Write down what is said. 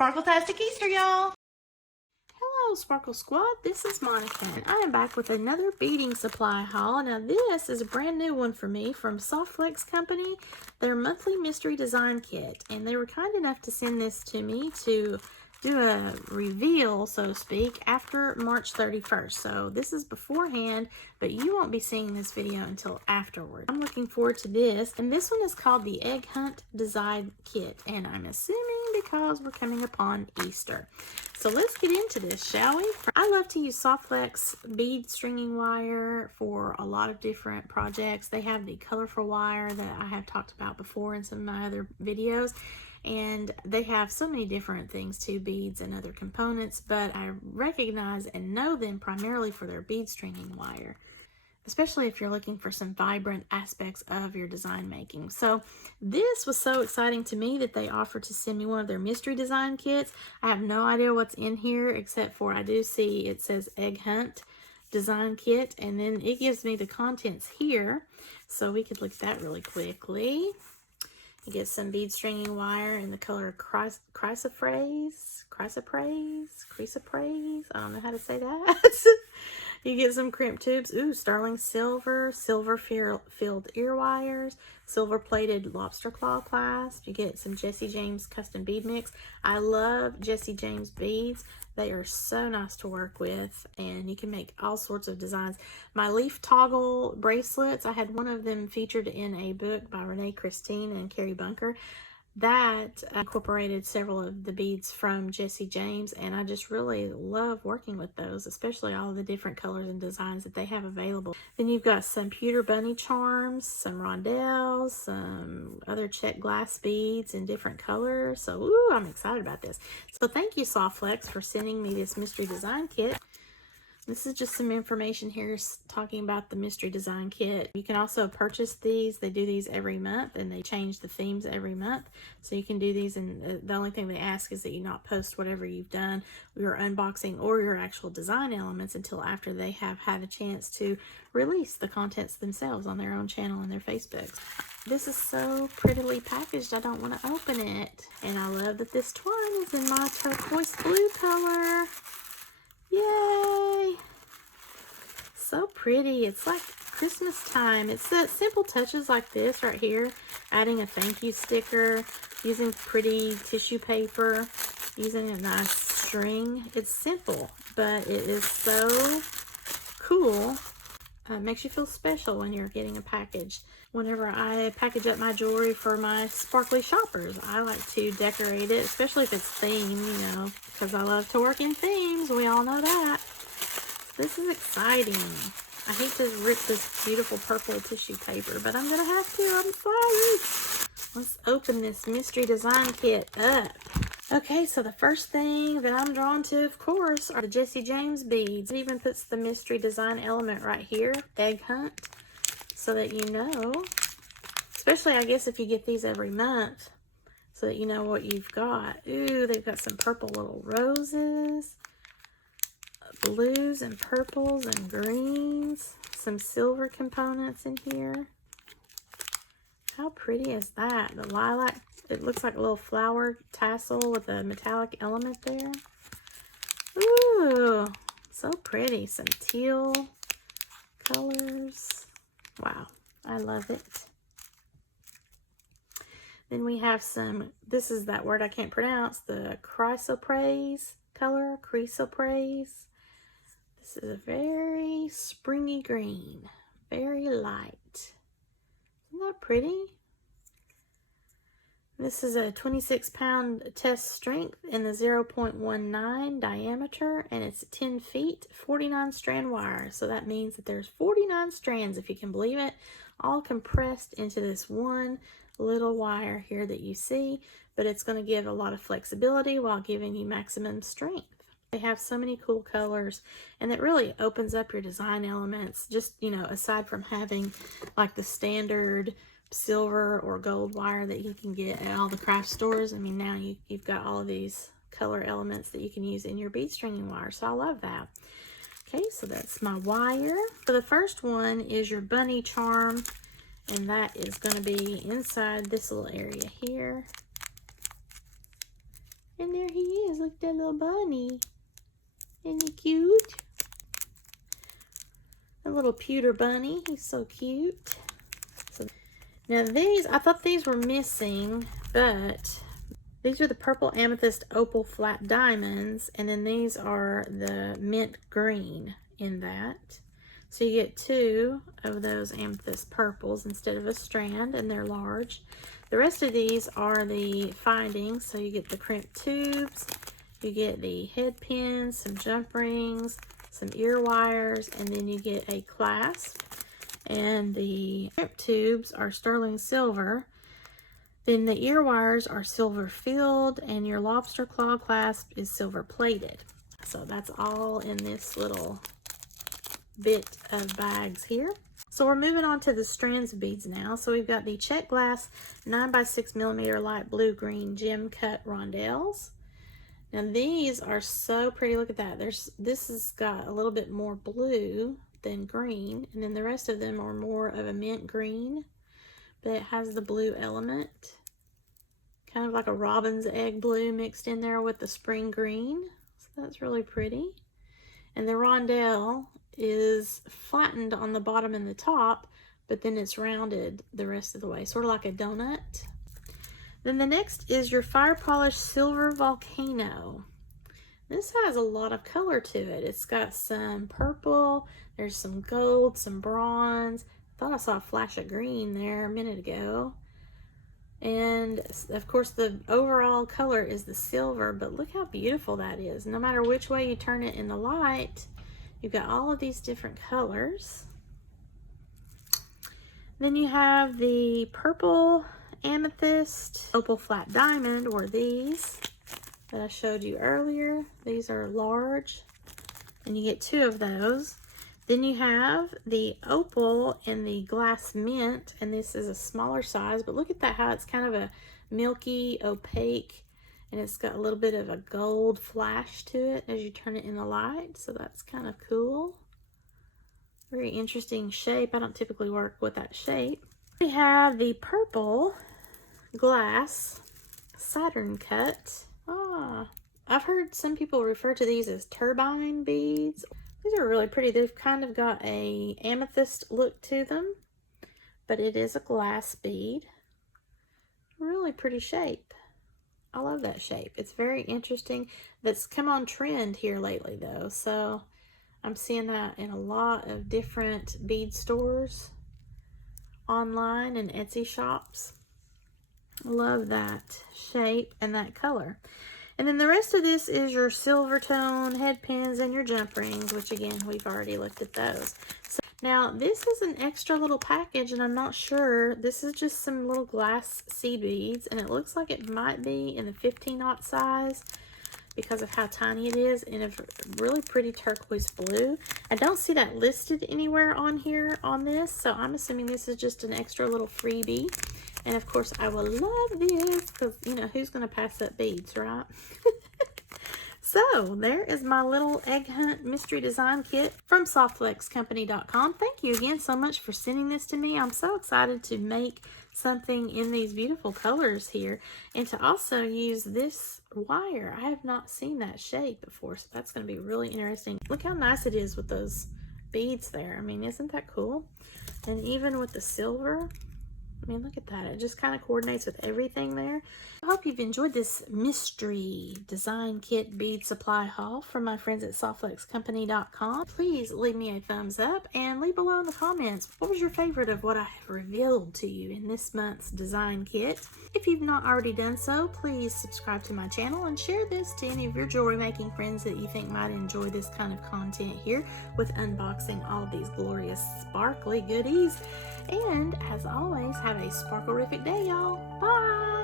Sparkle-tastic Easter, y'all! Hello, Sparkle Squad. This is Monica, and I am back with another beading supply haul. Now, this is a brand new one for me from Softflex Company, their monthly mystery design kit. And they were kind enough to send this to me to do a reveal, so to speak, after March 31st. So this is beforehand, but you won't be seeing this video until afterward. I'm looking forward to this. And this one is called the Egg Hunt Design Kit. And I'm assuming because we're coming upon Easter. So let's get into this, shall we? I love to use Softflex bead stringing wire for a lot of different projects. They have the colorful wire that I have talked about before in some of my other videos. And they have so many different things too, beads and other components, but I recognize and know them primarily for their bead stringing wire, especially if you're looking for some vibrant aspects of your design making. So this was so exciting to me that they offered to send me one of their mystery design kits. I have no idea what's in here except for I do see it says Egg Hunt Design Kit, and then it gives me the contents here. So we could look at that really quickly. You get some bead stringing wire in the color chrysoprase. I don't know how to say that. You get some crimp tubes. Ooh, sterling silver, silver-filled ear wires, silver-plated lobster claw clasp. You get some Jesse James custom bead mix. I love Jesse James beads. They are so nice to work with, and you can make all sorts of designs. My leaf toggle bracelets, I had one of them featured in a book by Renee Christine and Carrie Bunker that incorporated several of the beads from Jesse James, and I just really love working with those, especially all the different colors and designs that they have available. Then you've got some pewter bunny charms, some rondelles, some other check glass beads in different colors. So ooh, I'm excited about this. So thank you, Softflex, for sending me this mystery design kit. This is just some information here talking about the mystery design kit. You can also purchase these. They do these every month, and they change the themes every month. So you can do these, and the only thing they ask is that you not post whatever you've done, your unboxing or your actual design elements, until after they have had a chance to release the contents themselves on their own channel and their Facebook. This is so prettily packaged, I don't want to open it. And I love that this twine is in my turquoise blue color. Yay! So pretty. It's like Christmas time. It's that simple touches like this right here. Adding a thank you sticker, using pretty tissue paper, using a nice string. It's simple, but it is so cool. It makes you feel special when you're getting a package. Whenever I package up my jewelry for my sparkly shoppers, I like to decorate it, especially if it's themed, you know, because I love to work in themes. We all know that. This is exciting. I hate to rip this beautiful purple tissue paper, but I'm going to have to. I'm sorry. Let's open this mystery design kit up. Okay, so the first thing that I'm drawn to, of course, are the Jesse James beads. It even puts the mystery design element right here, Egg Hunt, so that you know, especially I guess if you get these every month, so that you know what you've got. Ooh, they've got some purple little roses, blues and purples and greens, some silver components in here. How pretty is that? The lilac, it looks like a little flower tassel with a metallic element there. Ooh, so pretty. Some teal colors. Wow, I love it. Then we have some, this is that word I can't pronounce, the chrysoprase color, chrysoprase. This is a very springy green, very light. Isn't that pretty? This is a 26-pound test strength in the 0.19 diameter, and it's 10 feet, 49 strand wire. So that means that there's 49 strands, if you can believe it, all compressed into this one little wire here that you see, but it's going to give a lot of flexibility while giving you maximum strength. They have so many cool colors, and it really opens up your design elements. Just, you know, aside from having like the standard silver or gold wire that you can get at all the craft stores, I mean, now you've got all of these color elements that you can use in your bead stringing wire, so I love that. Okay, so that's my wire. So the first one is your bunny charm, and that is going to be inside this little area here. And there he is. Look at that little bunny. Isn't he cute? A little pewter bunny. He's so cute. So, now these, I thought these were missing, but these are the purple amethyst opal flat diamonds, and then these are the mint green in that. So you get 2 of those amethyst purples instead of a strand, and they're large. The rest of these are the findings, so you get the crimped tubes, you get the head pins, some jump rings, some ear wires, and then you get a clasp. And the crimped tubes are sterling silver. Then the ear wires are silver filled, and your lobster claw clasp is silver plated. So that's all in this little bit of bags here. So we're moving on to the strands of beads now. So we've got the check glass 9x6mm light blue green gem cut rondelles. Now these are so pretty. Look at that. This has got a little bit more blue than green, and then the rest of them are more of a mint green, but it has the blue element, kind of like a robin's egg blue mixed in there with the spring green. So that's really pretty. And the rondelle is flattened on the bottom and the top, but then it's rounded the rest of the way, sort of like a donut. Then the next is your fire polished silver volcano. This has a lot of color to it. It's got some purple, there's some gold, some bronze. I thought I saw a flash of green there a minute ago. And of course the overall color is the silver, but look how beautiful that is. No matter which way you turn it in the light, you've got all of these different colors. Then you have the purple amethyst opal flat diamond, or these that I showed you earlier. These are large, and you get 2 of those. Then you have the opal and the glass mint, and this is a smaller size, but look at that, how it's kind of a milky, opaque, and it's got a little bit of a gold flash to it as you turn it in the light, so that's kind of cool. Very interesting shape. I don't typically work with that shape. We have the purple glass Saturn cut. I've heard some people refer to these as turbine beads. These are really pretty. They've kind of got a amethyst look to them, but it is a glass bead. Really pretty shape. I love that shape. It's very interesting. That's come on trend here lately though, so I'm seeing that in a lot of different bead stores online and Etsy shops. Love that shape and that color. And then the rest of this is your silver tone head pins and your jump rings, which again, we've already looked at those. So now this is an extra little package, and I'm not sure. This is just some little glass seed beads, and it looks like it might be in the 15-aught size because of how tiny it is, in a really pretty turquoise blue. I don't see that listed anywhere on here on this, so I'm assuming this is just an extra little freebie. And of course, I will love this because, you know, who's going to pass up beads, right? So, there is my little egg hunt mystery design kit from softflexcompany.com. Thank you again so much for sending this to me. I'm so excited to make something in these beautiful colors here, and to also use this wire. I have not seen that shape before, so that's going to be really interesting. Look how nice it is with those beads there. I mean, isn't that cool? And even with the silver, I mean, look at that. It just kind of coordinates with everything there. I hope you've enjoyed this mystery design kit bead supply haul from my friends at softflexcompany.com. Please leave me a thumbs up and leave below in the comments, what was your favorite of what I have revealed to you in this month's design kit? If you've not already done so, please subscribe to my channel and share this to any of your jewelry making friends that you think might enjoy this kind of content here with unboxing all these glorious sparkly goodies. And as always, have a sparkle-rific day, y'all. Bye!